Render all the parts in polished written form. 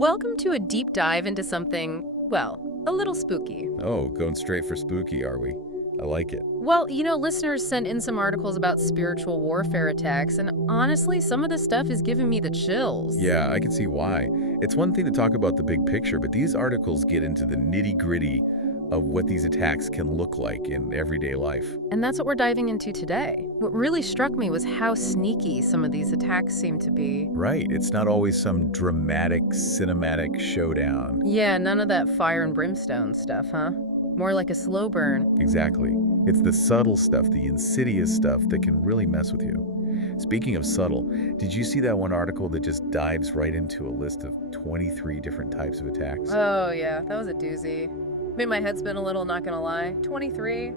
Welcome to a deep dive into something, well, a little spooky. Oh, going straight for spooky, are we? I like it. Well, listeners sent in some articles about spiritual warfare attacks, and honestly, some of this stuff is giving me the chills. Yeah, I can see why. It's one thing to talk about the big picture, but these articles get into the nitty-gritty of what these attacks can look like in everyday life. And that's what we're diving into today. What really struck me was how sneaky some of these attacks seem to be. Right, it's not always some dramatic, cinematic showdown. Yeah, none of that fire and brimstone stuff, huh? More like a slow burn. Exactly. It's the subtle stuff, the insidious stuff that can really mess with you. Speaking of subtle, did you see that one article that just dives right into a list of 23 different types of attacks? Oh, yeah, that was a doozy. Made my head spin a little, not gonna lie. 23?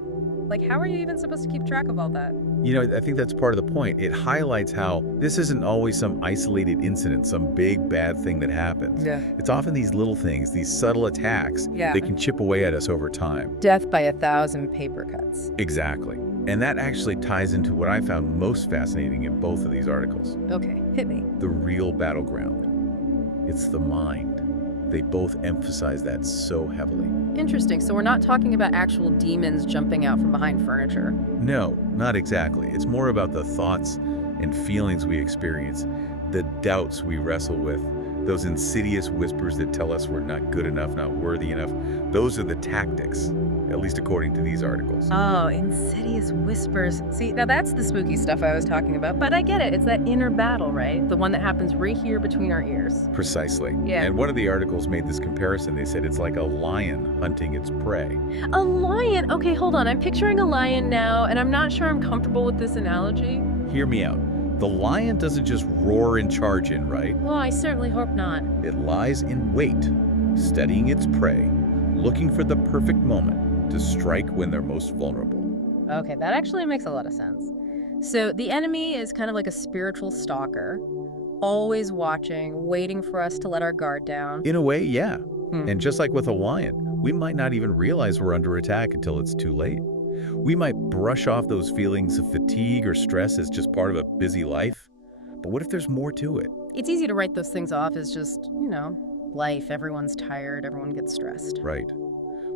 Like, how are you even supposed to keep track of all that? I think that's part of the point. It highlights how this isn't always some isolated incident, some big bad thing that happens. Yeah. It's often these little things, these subtle attacks Yeah. that can chip away at us over time. Death by 1,000 paper cuts. Exactly. And that actually ties into what I found most fascinating in both of these articles. Okay, hit me. The real battleground. It's the mind. They both emphasize that so heavily. Interesting. So we're not talking about actual demons jumping out from behind furniture. No, not exactly. It's more about the thoughts and feelings we experience, the doubts we wrestle with, those insidious whispers that tell us we're not good enough, not worthy enough. Those are the tactics, at least according to these articles. Oh, insidious whispers. See, now that's the spooky stuff I was talking about, but I get it. It's that inner battle, right? The one that happens right here between our ears. Precisely. Yeah. And one of the articles made this comparison. They said it's like a lion hunting its prey. A lion? Okay, hold on. I'm picturing a lion now, and I'm not sure I'm comfortable with this analogy. Hear me out. The lion doesn't just roar and charge in, right? Well, I certainly hope not. It lies in wait, studying its prey, looking for the perfect moment to strike when they're most vulnerable. Okay, that actually makes a lot of sense. So the enemy is kind of like a spiritual stalker, always watching, waiting for us to let our guard down. In a way, yeah. Hmm. And just like with a lion, we might not even realize we're under attack until it's too late. We might brush off those feelings of fatigue or stress as just part of a busy life. But what if there's more to it? It's easy to write those things off as just, life. Everyone's tired, everyone gets stressed. Right.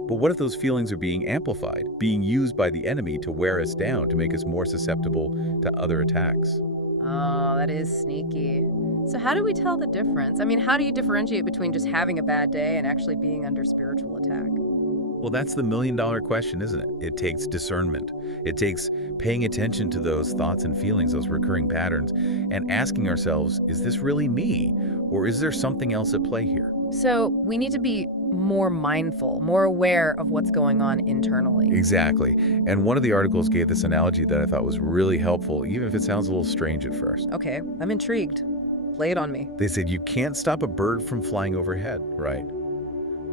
But what if those feelings are being amplified, being used by the enemy to wear us down, to make us more susceptible to other attacks? Oh, that is sneaky. So how do we tell the difference? I mean, how do you differentiate between just having a bad day and actually being under spiritual attack? Well, that's the million-dollar question, isn't it? It takes discernment. It takes paying attention to those thoughts and feelings, those recurring patterns, and asking ourselves, is this really me? Or is there something else at play here? So we need to be more mindful, more aware of what's going on internally. Exactly. And one of the articles gave this analogy that I thought was really helpful, even if it sounds a little strange at first. Okay, I'm intrigued. Lay it on me. They said you can't stop a bird from flying overhead, right?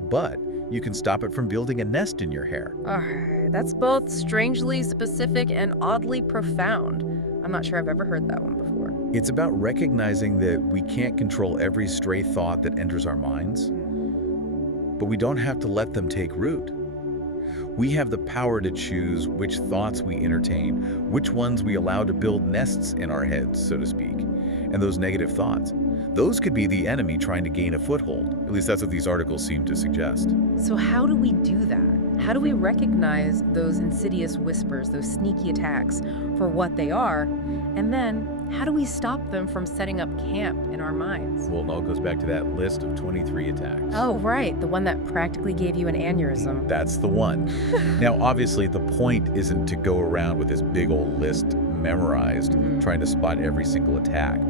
But you can stop it from building a nest in your hair. Alright, that's both strangely specific and oddly profound. I'm not sure I've ever heard that one before. It's about recognizing that we can't control every stray thought that enters our minds, but we don't have to let them take root. We have the power to choose which thoughts we entertain, which ones we allow to build nests in our heads, so to speak. And those negative thoughts, those could be the enemy trying to gain a foothold. At least that's what these articles seem to suggest. So how do we do that? How do we recognize those insidious whispers, those sneaky attacks for what they are? And then how do we stop them from setting up camp in our minds? Well, it all goes back to that list of 23 attacks. Oh, right, the one that practically gave you an aneurysm. That's the one. Now, obviously, the point isn't to go around with this big old list memorized, trying to spot every single attack.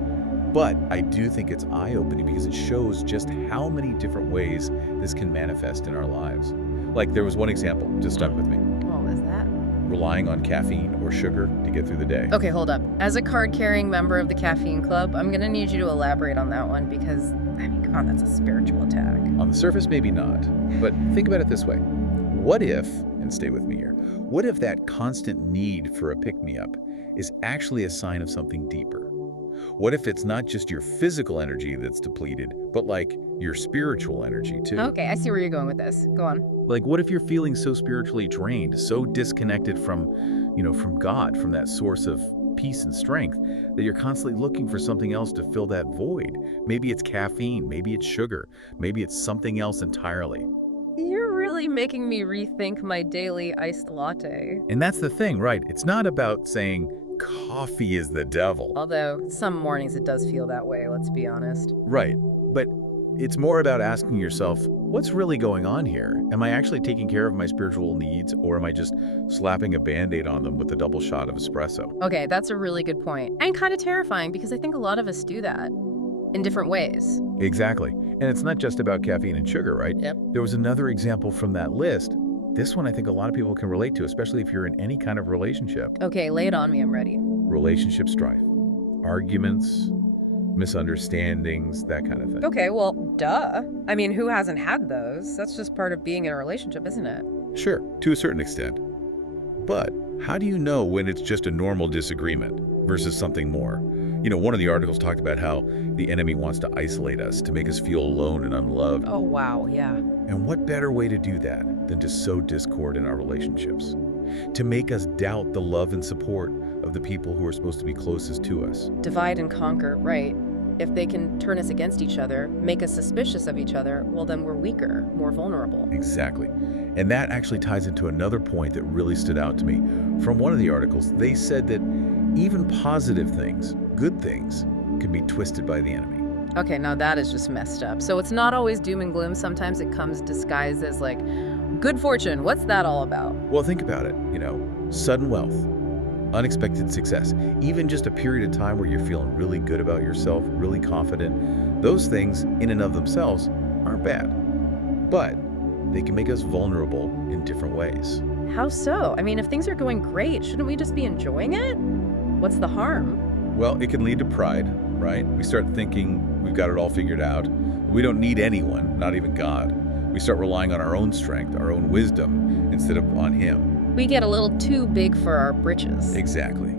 But I do think it's eye-opening because it shows just how many different ways this can manifest in our lives. Like, there was one example, just stuck with me. What was that? Relying on caffeine or sugar to get through the day. Okay, hold up. As a card-carrying member of the Caffeine Club, I'm gonna need you to elaborate on that one because, come on, that's a spiritual attack. On the surface, maybe not. But think about it this way. What if, and stay with me here, what if that constant need for a pick-me-up is actually a sign of something deeper? What if it's not just your physical energy that's depleted, but like your spiritual energy too? Okay, I see where you're going with this. Go on. Like, what if you're feeling so spiritually drained, so disconnected from God, from that source of peace and strength that you're constantly looking for something else to fill that void. Maybe it's caffeine, maybe it's sugar, maybe it's something else entirely. You're really making me rethink my daily iced latte. And that's the thing, right? It's not about saying coffee is the devil. Although some mornings it does feel that way, let's be honest. Right. But it's more about asking yourself, what's really going on here? Am I actually taking care of my spiritual needs, or am I just slapping a Band-Aid on them with a double shot of espresso? Okay, that's a really good point. And kind of terrifying because I think a lot of us do that in different ways. Exactly. And it's not just about caffeine and sugar, right? Yep. There was another example from that list. This one I think a lot of people can relate to, especially if you're in any kind of relationship. Okay, lay it on me, I'm ready. Relationship strife, arguments, misunderstandings, that kind of thing. Okay, well, duh. I mean, who hasn't had those? That's just part of being in a relationship, isn't it? Sure, to a certain extent. But how do you know when it's just a normal disagreement versus something more? You know, one of the articles talked about how the enemy wants to isolate us, to make us feel alone and unloved. Oh, wow, yeah. And what better way to do that than to sow discord in our relationships? To make us doubt the love and support of the people who are supposed to be closest to us. Divide and conquer, right. If they can turn us against each other, make us suspicious of each other, well, then we're weaker, more vulnerable. Exactly. And that actually ties into another point that really stood out to me. From one of the articles, they said that even positive things, good things, can be twisted by the enemy. Okay, now that is just messed up. So it's not always doom and gloom. Sometimes it comes disguised as like, good fortune. What's that all about? Well, think about it. Sudden wealth, unexpected success, even just a period of time where you're feeling really good about yourself, really confident, those things in and of themselves aren't bad. But they can make us vulnerable in different ways. How so? I mean, if things are going great, shouldn't we just be enjoying it? What's the harm? Well, it can lead to pride, right? We start thinking we've got it all figured out. We don't need anyone, not even God. We start relying on our own strength, our own wisdom, instead of on Him. We get a little too big for our britches. Exactly.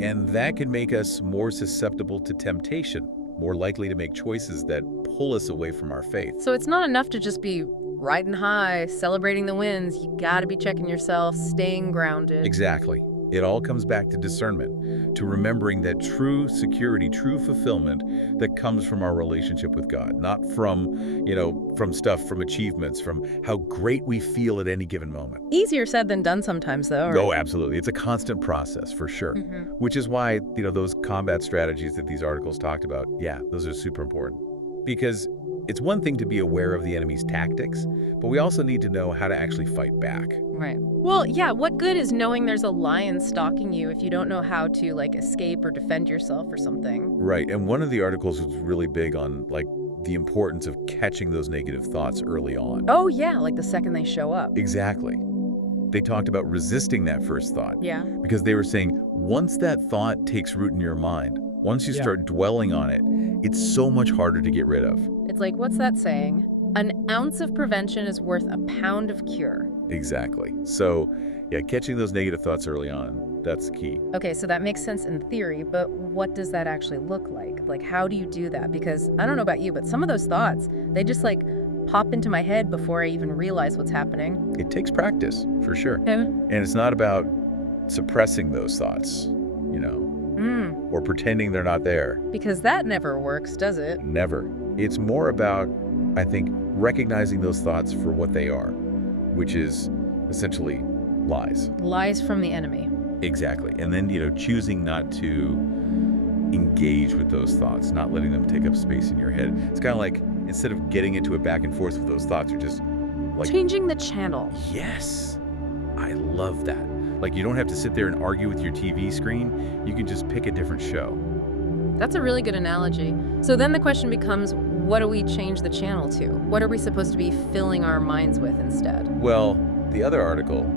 And that can make us more susceptible to temptation, more likely to make choices that pull us away from our faith. So it's not enough to just be riding high, celebrating the wins. You gotta be checking yourself, staying grounded. Exactly. It all comes back to discernment, to remembering that true security, true fulfillment that comes from our relationship with God, not from, from stuff, from achievements, from how great we feel at any given moment. Easier said than done sometimes, though. Oh, absolutely. It's a constant process, for sure. Which is why, those combat strategies that these articles talked about, yeah, those are super important. Because it's one thing to be aware of the enemy's tactics, but we also need to know how to actually fight back. Right. Well, yeah, what good is knowing there's a lion stalking you if you don't know how to, escape or defend yourself or something? Right, and one of the articles was really big on, the importance of catching those negative thoughts early on. Oh, yeah, the second they show up. Exactly. They talked about resisting that first thought. Yeah. Because they were saying, once that thought takes root in your mind, once you start dwelling on it, it's so much harder to get rid of. It's like, what's that saying? An ounce of prevention is worth a pound of cure. Exactly. So, yeah, catching those negative thoughts early on, that's key. Okay, so that makes sense in theory, but what does that actually look like? How do you do that? Because I don't know about you, but some of those thoughts, they just pop into my head before I even realize what's happening. It takes practice, for sure. Okay. And it's not about suppressing those thoughts, or pretending they're not there. Because that never works, does it? Never. It's more about, I think, recognizing those thoughts for what they are, which is essentially lies. Lies from the enemy. Exactly. And then, choosing not to engage with those thoughts, not letting them take up space in your head. It's kind of like, instead of getting into a back and forth with those thoughts, you're just changing the channel. Yes. I love that. You don't have to sit there and argue with your TV screen. You can just pick a different show. That's a really good analogy. So then the question becomes, what do we change the channel to? What are we supposed to be filling our minds with instead? Well, the other article,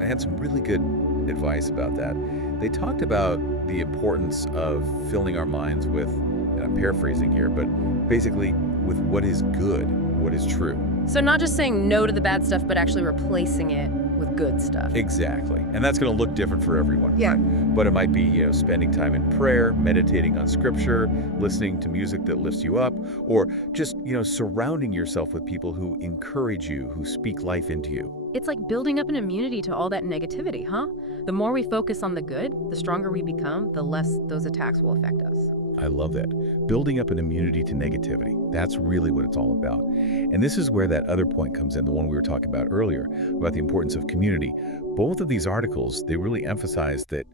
I had some really good advice about that. They talked about the importance of filling our minds with, and I'm paraphrasing here, but basically with what is good, what is true. So not just saying no to the bad stuff, but actually replacing it with good stuff. Exactly. And that's going to look different for everyone. Yeah. But it might be, spending time in prayer, meditating on scripture, listening to music that lifts you up, or just, surrounding yourself with people who encourage you, who speak life into you. It's like building up an immunity to all that negativity, huh? The more we focus on the good, the stronger we become, the less those attacks will affect us. I love that. Building up an immunity to negativity. That's really what it's all about. And this is where that other point comes in, the one we were talking about earlier, about the importance of community. Both of these articles, they really emphasize that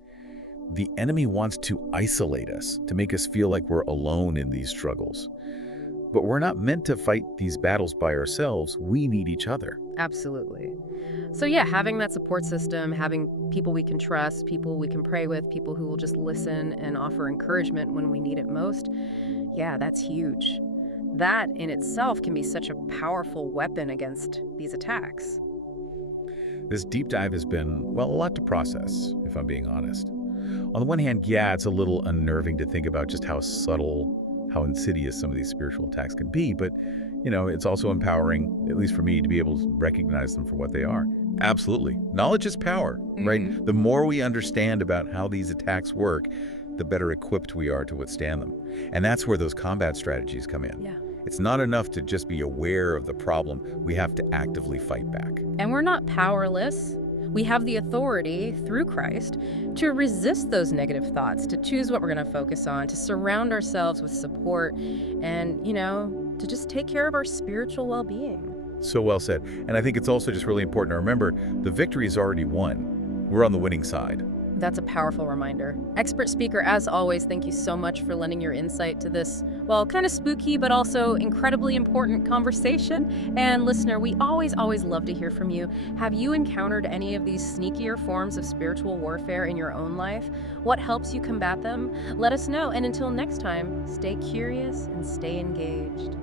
the enemy wants to isolate us, to make us feel like we're alone in these struggles. But we're not meant to fight these battles by ourselves. We need each other. Absolutely. So yeah, having that support system, having people we can trust, people we can pray with, people who will just listen and offer encouragement when we need it most, yeah, that's huge. That in itself can be such a powerful weapon against these attacks. This deep dive has been, well, a lot to process, if I'm being honest. On the one hand, yeah, it's a little unnerving to think about just how subtle, how insidious some of these spiritual attacks can be, but it's also empowering, at least for me, to be able to recognize them for what they are. Absolutely. Knowledge is power, right? The more we understand about how these attacks work, the better equipped we are to withstand them. And that's where those combat strategies come in. Yeah. It's not enough to just be aware of the problem. We have to actively fight back. And we're not powerless. We have the authority, through Christ, to resist those negative thoughts, to choose what we're going to focus on, to surround ourselves with support, and, to just take care of our spiritual well-being. So well said. And I think it's also just really important to remember the victory is already won. We're on the winning side. That's a powerful reminder. Expert speaker, as always, thank you so much for lending your insight to this, well, kind of spooky, but also incredibly important conversation. And listener, we always love to hear from you. Have you encountered any of these sneakier forms of spiritual warfare in your own life? What helps you combat them? Let us know. And until next time, stay curious and stay engaged.